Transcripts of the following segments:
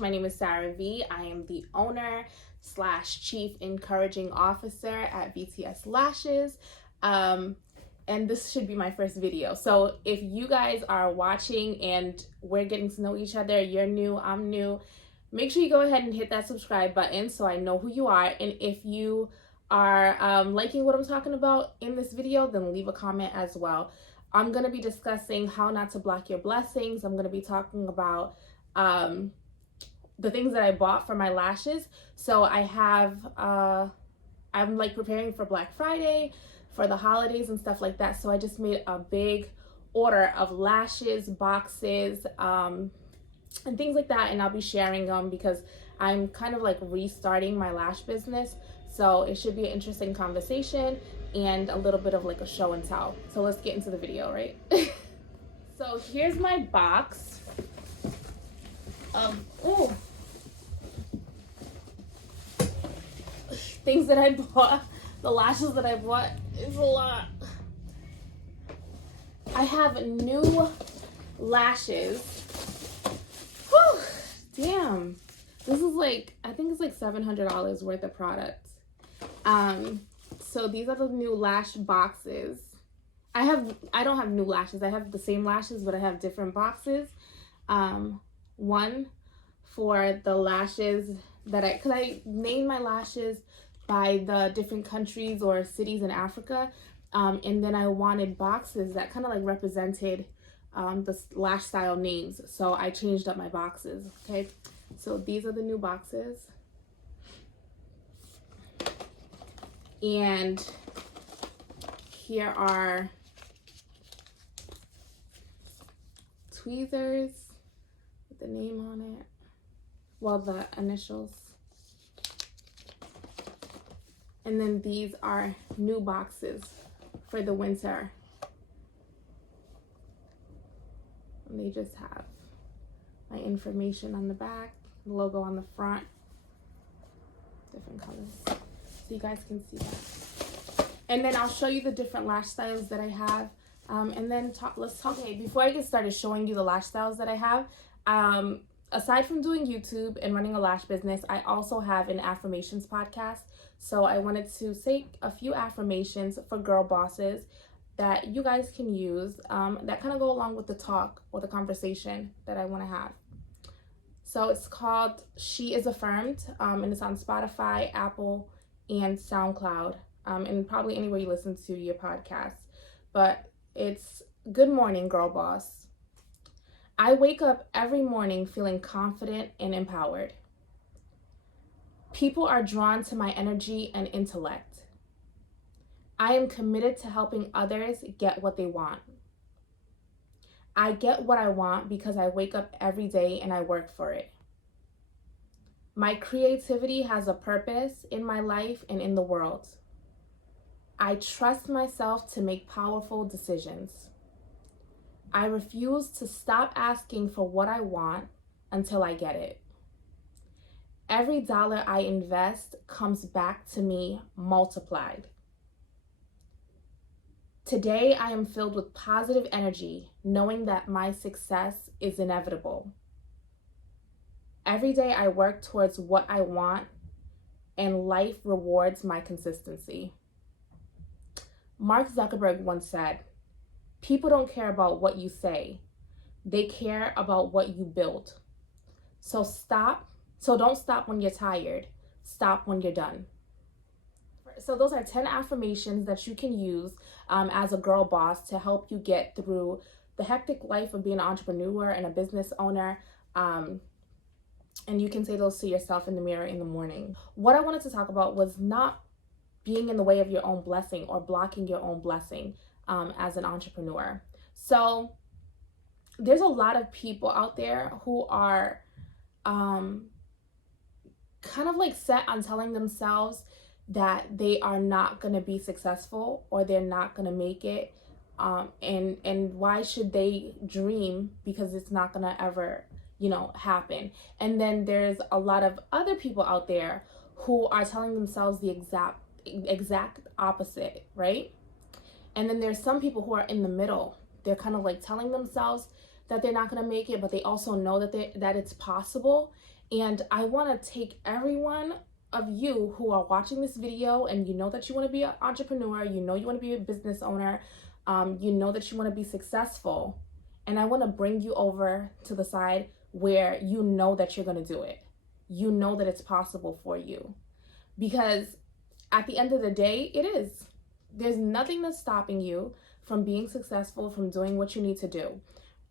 My name is Sarah V. I am the owner slash chief encouraging officer at BTS Lashes. And this should be my first video. So if you guys are watching and we're getting to know each other, you're new, I'm new, make sure you go ahead and hit that subscribe button so I know who you are. And if you are liking what I'm talking about in this video, then leave a comment as well. I'm going to be discussing how not to block your blessings. I'm going to be talking about the things that I bought for my lashes. So I have, I'm like preparing for Black Friday, for the holidays and stuff like that. So I just made a big order of lashes, boxes, and things like that. And I'll be sharing them because I'm kind of like restarting my lash business. So it should be an interesting conversation and a little bit of like a show and tell. So let's get into the video, right? So here's my box. Things that I bought, the lashes that I bought is a lot. I have new lashes. Whew, damn. This is like, I think it's like $700 worth of product. So these are the new lash boxes. I don't have new lashes. I have the same lashes, but I have different boxes. One for the lashes that because I named my lashes by the different countries or cities in Africa. And then I wanted boxes that kind of like represented the lash style names. So I changed up my boxes, okay? So these are the new boxes. And here are tweezers with the name on it. Well, the initials. And then these are new boxes for the winter. And they just have my information on the back, the logo on the front, different colors. So you guys can see that. And then I'll show you the different lash styles that I have. And then let's talk. Okay, before I get started showing you the lash styles that I have, aside from doing YouTube and running a lash business, I also have an affirmations podcast. So I wanted to say a few affirmations for girl bosses that you guys can use that kind of go along with the talk or the conversation that I want to have. So it's called She Is Affirmed, and it's on Spotify, Apple, and SoundCloud, and probably anywhere you listen to your podcast. But it's, good morning, girl boss. I wake up every morning feeling confident and empowered. People are drawn to my energy and intellect. I am committed to helping others get what they want. I get what I want because I wake up every day and I work for it. My creativity has a purpose in my life and in the world. I trust myself to make powerful decisions. I refuse to stop asking for what I want until I get it. Every dollar I invest comes back to me multiplied. Today, I am filled with positive energy, knowing that my success is inevitable. Every day I work towards what I want, and life rewards my consistency. Mark Zuckerberg once said, "People don't care about what you say. They care about what you build. So don't stop when you're tired. Stop when you're done." So those are 10 affirmations that you can use as a girl boss to help you get through the hectic life of being an entrepreneur and a business owner. And you can say those to yourself in the mirror in the morning. What I wanted to talk about was not being in the way of your own blessing or blocking your own blessing as an entrepreneur. So there's a lot of people out there who are kind of like set on telling themselves that they are not going to be successful or they're not going to make it. And why should they dream, because it's not going to ever, happen. And then there's a lot of other people out there who are telling themselves the exact opposite, right? And then there's some people who are in the middle. They're kind of like telling themselves that they're not going to make it, but they also know that it's possible. And I want to take everyone of you who are watching this video and you know that you want to be an entrepreneur, you know you want to be a business owner, you know that you want to be successful, and I want to bring you over to the side where you know that you're going to do it. You know that it's possible for you. Because at the end of the day, it is. There's nothing that's stopping you from being successful, from doing what you need to do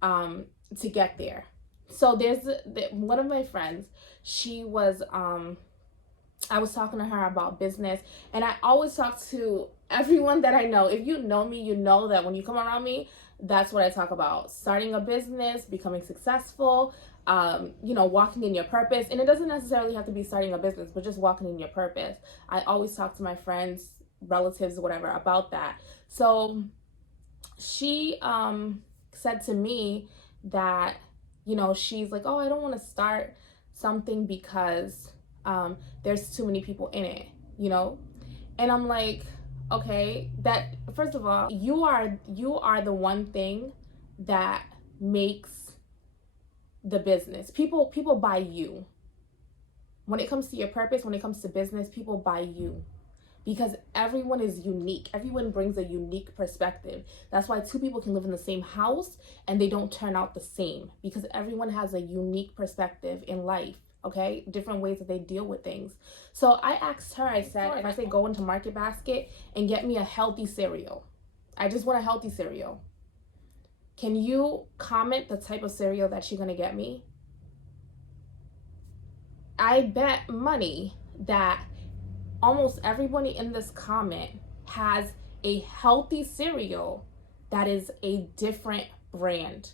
to get there. So there's one of my friends, she was, I was talking to her about business, and I always talk to everyone that I know. If you know me, you know that when you come around me, that's what I talk about. Starting a business, becoming successful, walking in your purpose. And it doesn't necessarily have to be starting a business, but just walking in your purpose. I always talk to my friends, relatives, whatever, about that. So she said to me that, she's like, oh, I don't want to start something because there's too many people in it, And I'm like, okay, that first of all, you are the one thing that makes the business. People buy you. When it comes to your purpose, when it comes to business, people buy you. Because everyone is unique. Everyone brings a unique perspective. That's why two people can live in the same house and they don't turn out the same. Because everyone has a unique perspective in life, okay? Different ways that they deal with things. So I asked her, I said, if I say go into Market Basket and get me a healthy cereal. I just want a healthy cereal. Can you comment the type of cereal that you're going to get me? I bet money that almost everybody in this comment has a healthy cereal that is a different brand.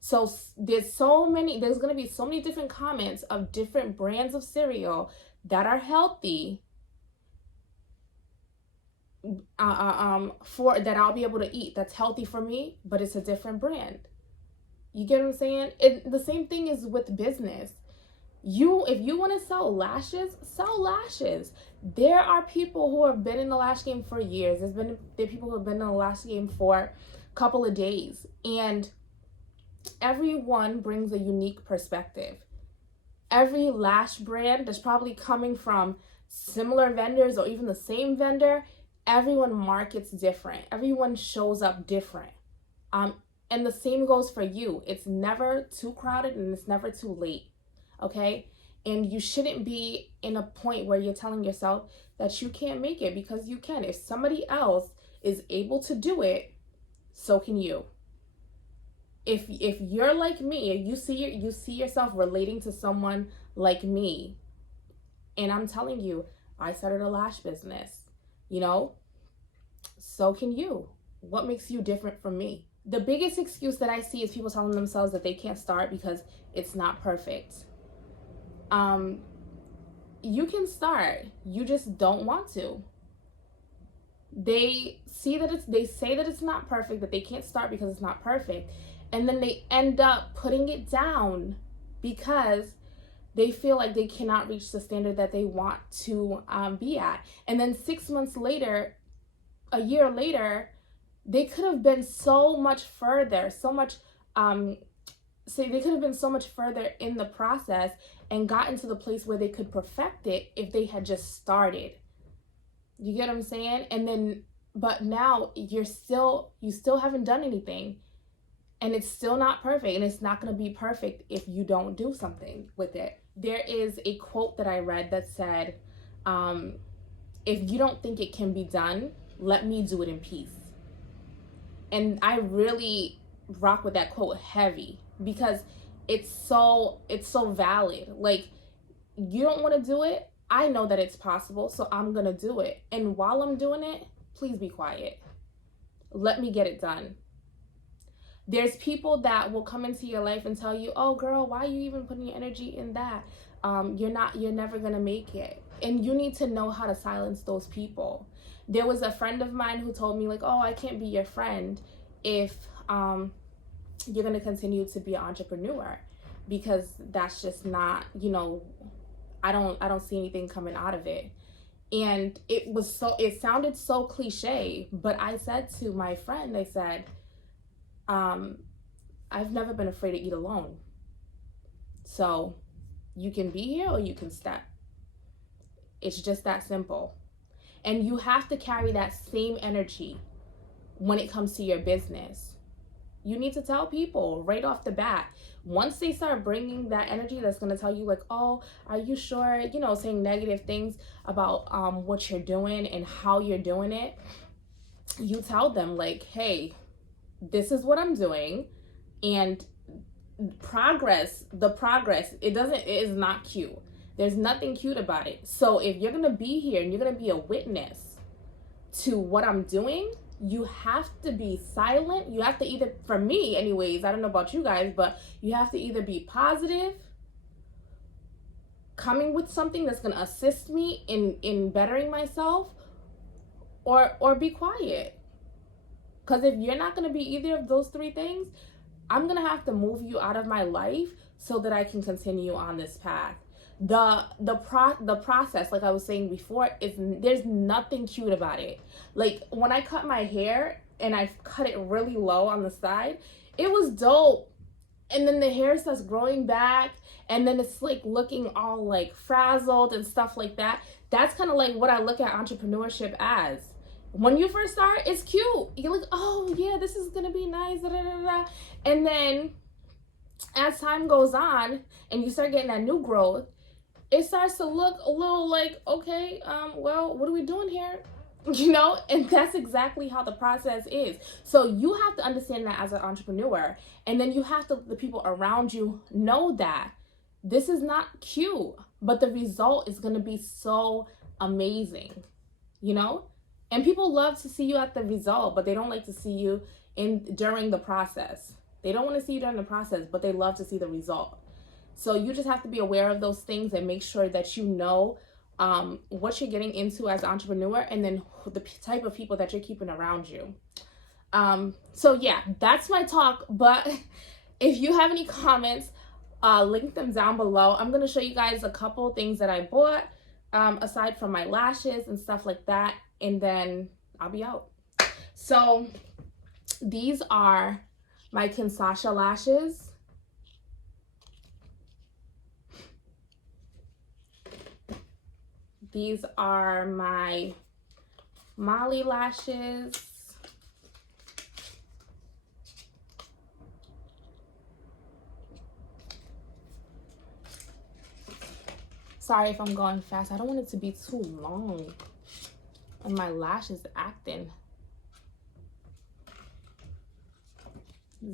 So there's going to be so many different comments of different brands of cereal that are healthy for that I'll be able to eat. That's healthy for me, but it's a different brand. You get what I'm saying? The same thing is with business. If you want to sell lashes, sell lashes. There are people who have been in the lash game for years. There are people who have been in the lash game for a couple of days. And everyone brings a unique perspective. Every lash brand that's probably coming from similar vendors or even the same vendor, everyone markets different. Everyone shows up different. And the same goes for you. It's never too crowded and it's never too late. Okay? And you shouldn't be in a point where you're telling yourself that you can't make it, because you can. If somebody else is able to do it, so can you. If you're like me, you see yourself relating to someone like me, and I'm telling you, I started a lash business, so can you. What makes you different from me? The biggest excuse that I see is people telling themselves that they can't start because it's not perfect. You can start, you just don't want to. They say that it's not perfect, that they can't start because it's not perfect, and then they end up putting it down because they feel like they cannot reach the standard that they want to be at. And then 6 months later, a year later, they could have been so much further, they could have been so much further in the process and gotten to the place where they could perfect it if they had just started. You get what I'm saying? And then, but now you still haven't done anything, and it's still not perfect, and it's not going to be perfect if you don't do something with it. There is a quote that I read that said, if you don't think it can be done, let me do it in peace. And I really rock with that quote heavy, because it's so valid. Like, you don't want to do it, I know that it's possible, so I'm gonna do it. And while I'm doing it, please be quiet. Let me get it done. There's people that will come into your life and tell you, oh girl, why are you even putting your energy in that? You're never gonna make it. And you need to know how to silence those people. There was a friend of mine who told me, like, oh, I can't be your friend if you're gonna continue to be an entrepreneur, because that's just not, I don't see anything coming out of it. And it sounded so cliche, but I said to my friend, I said, I've never been afraid to eat alone. So You can be here or you can step. It's just that simple. And you have to carry that same energy when it comes to your business. You need to tell people right off the bat. Once they start bringing that energy that's going to tell you like, oh, are you sure, saying negative things about what you're doing and how you're doing it, you tell them like, hey, this is what I'm doing, and the progress, it is not cute. There's nothing cute about it. So if you're going to be here and you're going to be a witness to what I'm doing, you have to be silent. You have to either, for me anyways, I don't know about you guys, but you have to either be positive, coming with something that's going to assist me in bettering myself, or be quiet. Because if you're not going to be either of those three things, I'm going to have to move you out of my life so that I can continue on this path. The process, like I was saying before, there's nothing cute about it. Like when I cut my hair and I cut it really low on the side, it was dope. And then the hair starts growing back, and then it's like looking all like frazzled and stuff like that. That's kind of like what I look at entrepreneurship as. When you first start, it's cute. You're like, oh yeah, this is gonna be nice, da, da, da, da. And then as time goes on and you start getting that new growth, it starts to look a little like, okay, well, what are we doing here? And that's exactly how the process is. So you have to understand that as an entrepreneur, and then you have to, the people around you know that this is not cute, but the result is going to be so amazing, And people love to see you at the result, but they don't like to see you during the process. They don't want to see you during the process, but they love to see the result. So you just have to be aware of those things and make sure that you know what you're getting into as an entrepreneur, and then the type of people that you're keeping around you. So yeah, that's my talk. But if you have any comments, link them down below. I'm going to show you guys a couple things that I bought aside from my lashes and stuff like that, and then I'll be out. So these are my xoxo lashes. These are my Molly lashes. Sorry if I'm going fast. I don't want it to be too long and my lashes acting.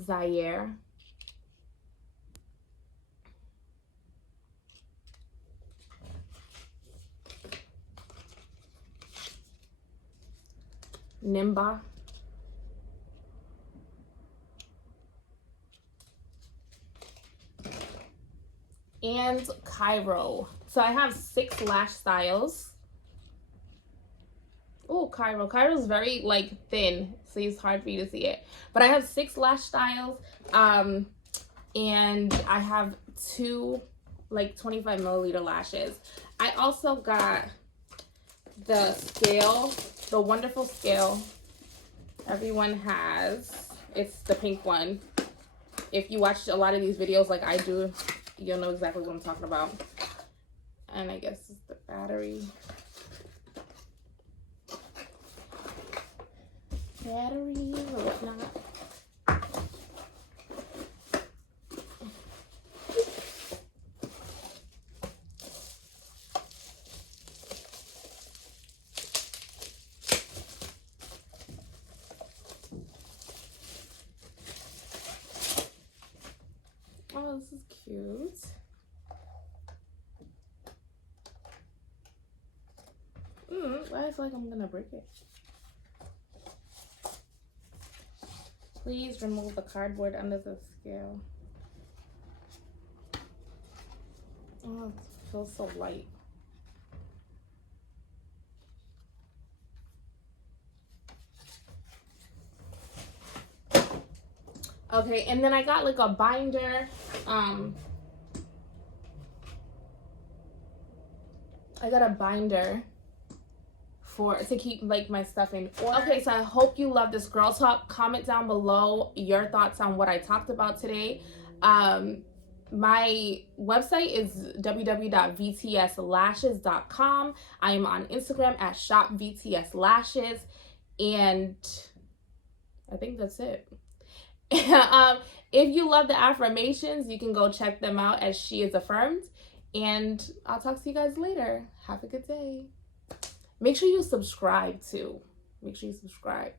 Zaire. Nimba. And Cairo. So I have 6 lash styles. Oh, Cairo's very like thin, so it's hard for you to see it. But I have 6 lash styles. And I have 2 like 25 milliliter lashes. I also got the scale, the wonderful scale everyone has. It's the pink one. If you watch a lot of these videos like I do, you'll know exactly what I'm talking about. And I guess it's the battery. Battery or whatnot. Oh, this is cute. I feel like I'm gonna break it. Please remove the cardboard under the scale. Oh, it feels so light. Okay, and then I got like a binder. I got a binder to keep like my stuff in order. Okay, so I hope you love this girl talk. Comment down below your thoughts on what I talked about today. My website is www.vtslashes.com. I am on Instagram at shopvtslashes, and I think that's it. If you love the affirmations, you can go check them out as She Is Affirmed. And I'll talk to you guys later. Have a good day. Make sure you subscribe too. Make sure you subscribe.